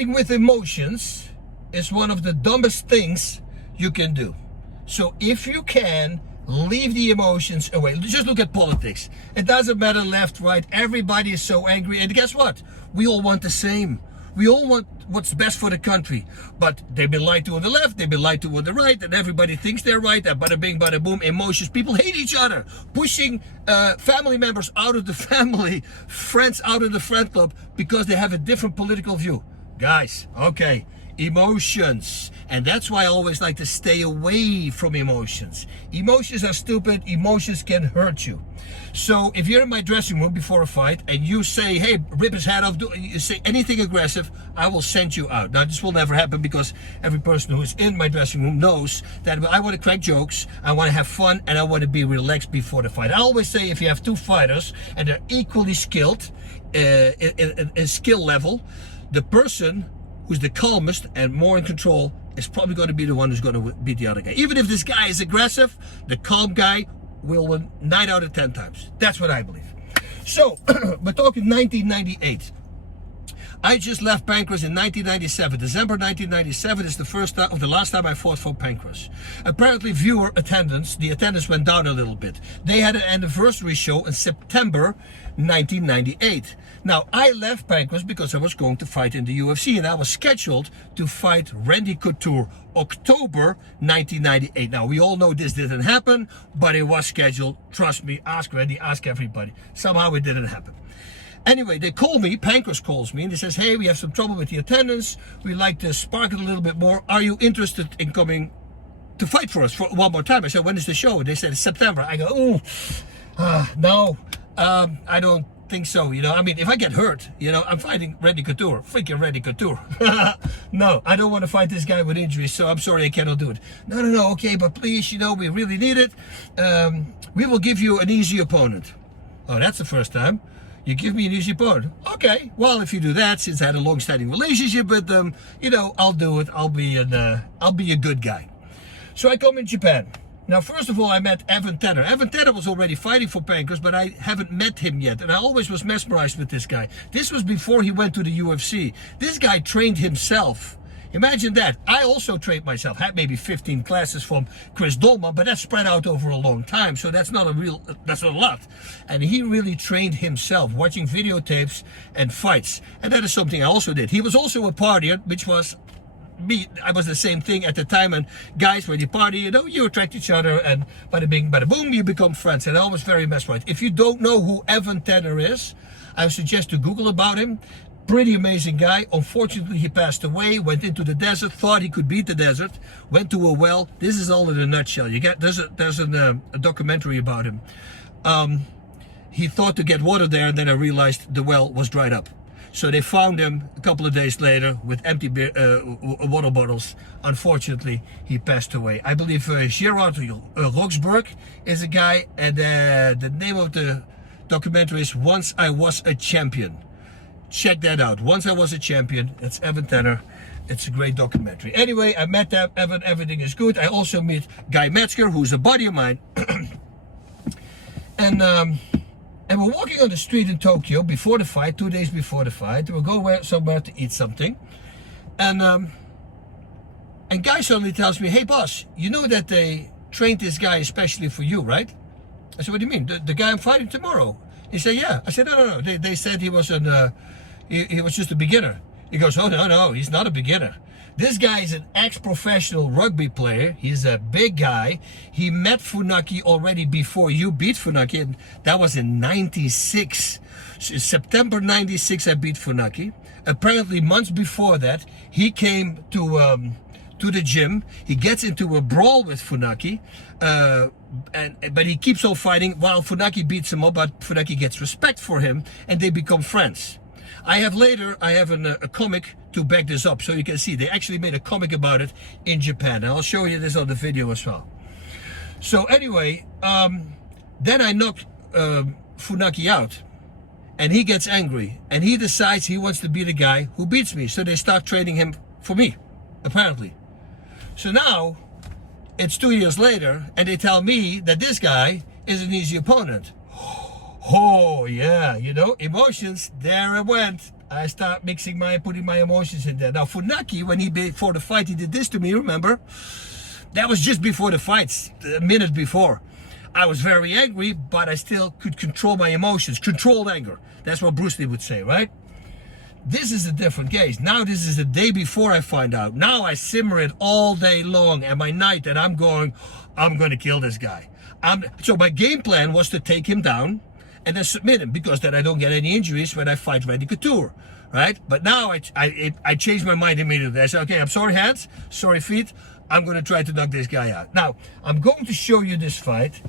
Fighting with emotions is one of the dumbest things you can do. So if you can, leave the emotions away. Just look at politics. It doesn't matter left, right. Everybody is so angry. And guess what? We all want the same. We all want what's best for the country. But they've been lied to on the left, they've been lied to on the right, and everybody thinks they're right. And bada bing, bada boom, emotions. People hate each other. Pushing family members out of the family, friends out of the friend club because they have a different political view. Guys, okay. Emotions, and that's why I always like to stay away from emotions. Emotions are stupid. Emotions can hurt you. So if you're in my dressing room before a fight and you say, hey, rip his head off, you say anything aggressive, I will send you out. Now this will never happen because every person who is in my dressing room knows that I want to crack jokes, I want to have fun, and I want to be relaxed before the fight. I always say if you have two fighters and they're equally skilled in skill level, the person who's the calmest and more in control is probably going to be the one who's going to beat the other guy. Even if this guy is aggressive, the calm guy will win 9 out of 10 times. That's what I believe. So, we're talking 1998. I just left Pancras in 1997. December 1997 is the first time, or the last time I fought for Pancras. Apparently viewer attendance, the attendance went down a little bit. They had an anniversary show in September 1998. Now, I left Pancras because I was going to fight in the UFC, and I was scheduled to fight Randy Couture October 1998. Now, we all know this didn't happen, but it was scheduled. Trust me, ask Randy, ask everybody. Somehow it didn't happen. Anyway, they call me, Pancras calls me, and they says, hey, we have some trouble with the attendance. We'd like to spark it a little bit more. Are you interested in coming to fight for us for one more time? I said, when is the show? And they said, September. I go, no, I don't think so. You know, I mean, if I get hurt, you know, I'm fighting Randy Couture, freaking Randy Couture. No, I don't want to fight this guy with injuries, so I'm sorry I cannot do it. No, okay, but please, you know, we really need it. We will give you an easy opponent. Oh, that's the first time. You give me an easy opponent. Okay, well, if you do that, since I had a long-standing relationship with them, you know, I'll do it. I'll be a good guy. So I come in Japan. Now, first of all, I met Evan Tanner. Evan Tanner was already fighting for Pancras, but I haven't met him yet. And I always was mesmerized with this guy. This was before he went to the UFC. This guy trained himself. Imagine that. I also trained myself. Had maybe 15 classes from Chris Dolman, but that's spread out over a long time. So that's not a lot. And he really trained himself, watching videotapes and fights. And that is something I also did. He was also a partier, which was me. I was the same thing at the time. And guys, when you party, you know, you attract each other, and bada bing, bada boom, you become friends. And I was very mesmerized. If you don't know who Evan Tanner is, I suggest to Google about him. Pretty amazing guy. Unfortunately, he passed away, went into the desert, thought he could beat the desert, went to a well. This is all in a nutshell. There's a documentary about him. He thought to get water there, and then I realized the well was dried up. So they found him a couple of days later with empty water bottles. Unfortunately, he passed away. I believe GERARD ROXBURGH is a guy, and the name of the documentary is Once I Was a Champion. Check that out. Once I Was a Champion. It's Evan Tanner. It's a great documentary. Anyway, I met Evan. Everything is good. I also meet Guy Metzger, who's a buddy of mine. And we're walking on the street in Tokyo before the fight, 2 days before the fight. We'll go somewhere to eat something. And Guy suddenly tells me, hey boss, you know that they trained this guy especially for you, right? I said, what do you mean? The guy I'm fighting tomorrow? He said, yeah. I said, no. They said he was he was just a beginner. He goes, oh, no, he's not a beginner. This guy is an ex-professional rugby player. He's a big guy. He met Funaki already before you beat Funaki, and that was in 96. September 96, I beat Funaki. Apparently, months before that, he came to the gym. He gets into a brawl with Funaki, but he keeps on fighting while Funaki beats him up, but Funaki gets respect for him, and they become friends. I have a comic to back this up, so you can see they actually made a comic about it in Japan, and I'll show you this on the video as well. So anyway, then I knock Funaki out, and he gets angry, and he decides he wants to be the guy who beats me, so they start training him for me, apparently. So now it's 2 years later, and they tell me that this guy is an easy opponent. Oh yeah, you know, emotions, there I went. I start putting my emotions in there. Now Funaki, when before the fight, he did this to me, remember? That was just before the fights, a minute before. I was very angry, but I still could control my emotions. Controlled anger. That's what Bruce Lee would say, right? This is a different case. Now this is the day before I find out. Now I simmer it all day long at my night, and I'm going to kill this guy. So my game plan was to take him down and then submit him, because then I don't get any injuries when I fight Randy Couture, right? But now I changed my mind immediately. I said, okay, I'm sorry hands, sorry feet. I'm going to try to knock this guy out. Now, I'm going to show you this fight,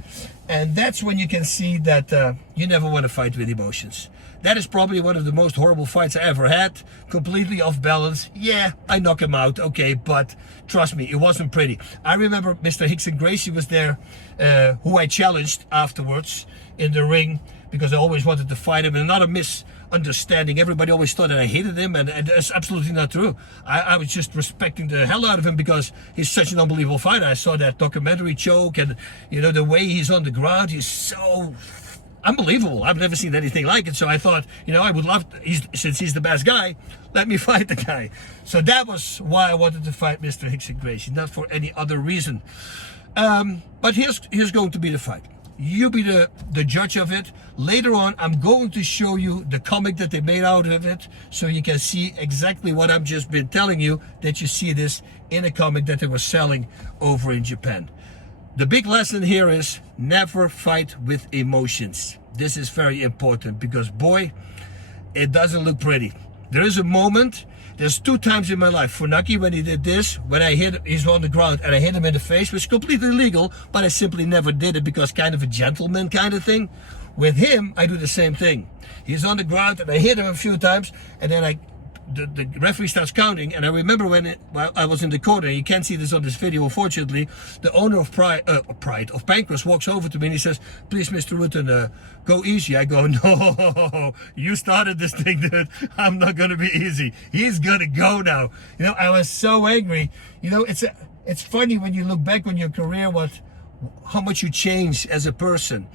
and that's when you can see that you never want to fight with emotions. That is probably one of the most horrible fights I ever had. Completely off balance. Yeah, I knock him out, okay, but trust me, it wasn't pretty. I remember Mr. Hickson Gracie was there, who I challenged afterwards in the ring, because I always wanted to fight him. And another misunderstanding, everybody always thought that I hated him, and that's absolutely not true. I was just respecting the hell out of him because he's such an unbelievable fighter. I saw that documentary Choke, and you know, the way he's on the ground, he's so unbelievable. I've never seen anything like it. So I thought, you know, I would love, since he's the best guy, let me fight the guy. So that was why I wanted to fight Mr. Hickson Gracie, not for any other reason. But here's going to be the fight. You be the judge of it. Later on, I'm going to show you the comic that they made out of it, so you can see exactly what I've just been telling you, that you see this in a comic that they were selling over in Japan. The big lesson here is never fight with emotions. This is very important, because boy, it doesn't look pretty. There is a moment. There's 2 times in my life. Funaki, when he did this, when I hit him, he's on the ground and I hit him in the face, which is completely illegal, but I simply never did it because kind of a gentleman kind of thing. With him, I do the same thing. He's on the ground and I hit him a few times, and then the referee starts counting. And I remember when I was in the corner, you can't see this on this video, unfortunately, the owner of Pancras walks over to me and he says, please, Mr. Rutten, go easy. I go, no, you started this thing, dude. I'm not going to be easy. He's going to go now. You know, I was so angry. You know, it's funny when you look back on your career, how much you change as a person.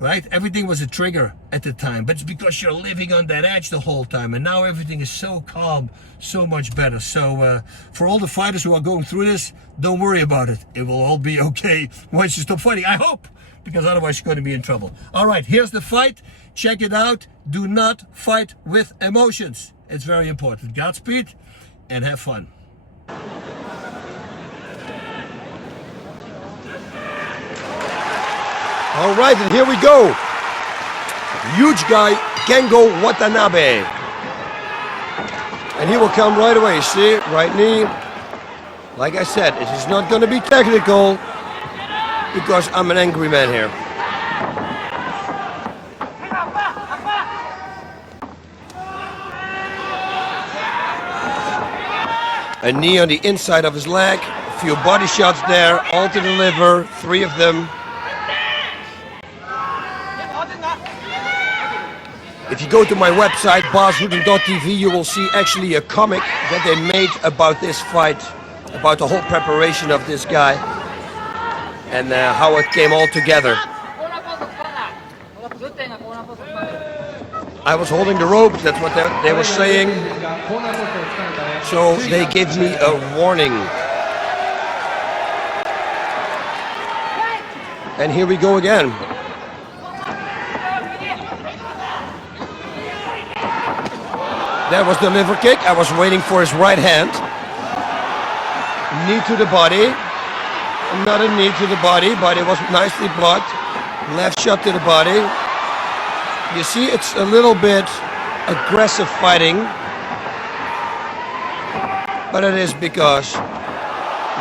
Right? Everything was a trigger at the time, but it's because you're living on that edge the whole time, and now everything is so calm, so much better. So for all the fighters who are going through this, don't worry about it. It will all be okay once you stop fighting. I hope, because otherwise you're going to be in trouble. All right, here's the fight. Check it out. Do not fight with emotions. It's very important. Godspeed and have fun. All right, and here we go. Huge guy, KENGO Watanabe. And he will come right away, see? Right knee. Like I said, it is not going to be technical, because I'm an angry man here. A knee on the inside of his leg. A few body shots there, all to the liver, 3 of them. If you go to my website, baasrutten.tv, you will see actually a comic that they made about this fight, about the whole preparation of this guy, and how it came all together. I was holding the rope, that's what they were saying, so they gave me a warning. And here we go again. That was the liver kick. I was waiting for his right hand. Knee to the body. Another knee to the body, but it was nicely blocked. Left shot to the body. You see, it's a little bit aggressive fighting. But it is because,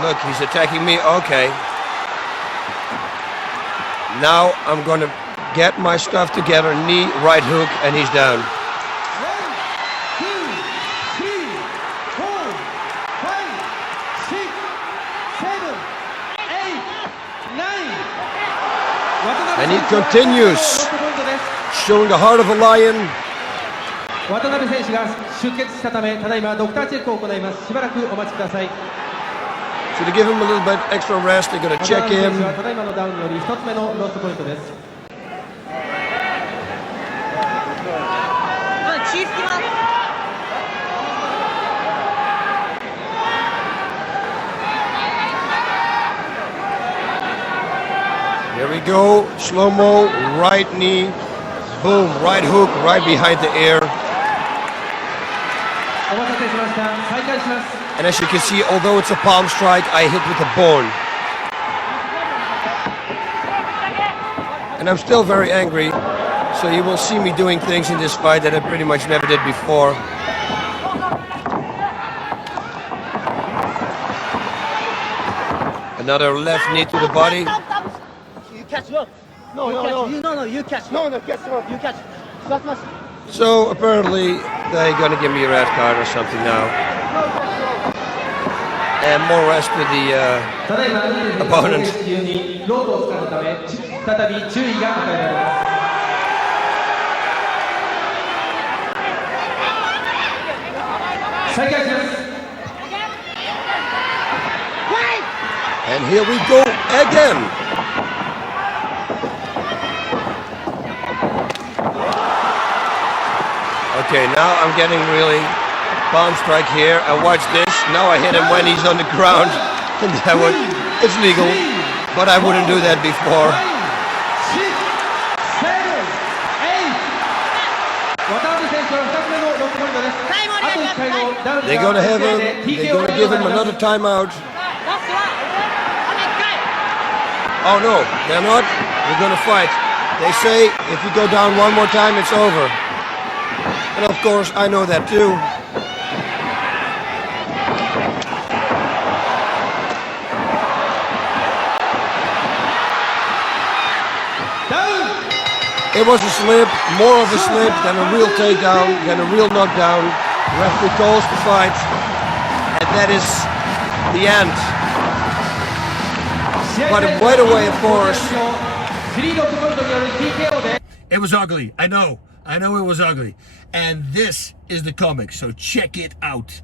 look, he's attacking me. Okay. Now I'm going to get my stuff together. Knee, right hook, and he's down. And he continues, showing the heart of a lion. So to give him a little bit extra rest, they're going to check him. Here we go, slow-mo, right knee, boom, right hook, right behind the ear. And as you can see, although it's a palm strike, I hit with the bone. And I'm still very angry, so you will see me doing things in this fight that I pretty much never did before. Another left knee to the body. You catch, look. No, you no, catch. no. You catch. No, catch, no. You catch. That's my... So apparently they're gonna give me a red card or something now. And more rest to the opponent. And here we go again. Okay, now I'm getting really palm strike here. I watch this. Now I hit him when he's on the ground. And it's legal, but I wouldn't do that before. They're gonna give him another timeout. Oh no, they're not. We're gonna fight. They say if you go down one more time, it's over. And of course, I know that too. It was a slip, more of a slip than a real takedown, than a real knockdown. The referee calls the fight, and that is the end. But right away, of course. It was ugly. I know it was ugly. And this is the comic, so check it out.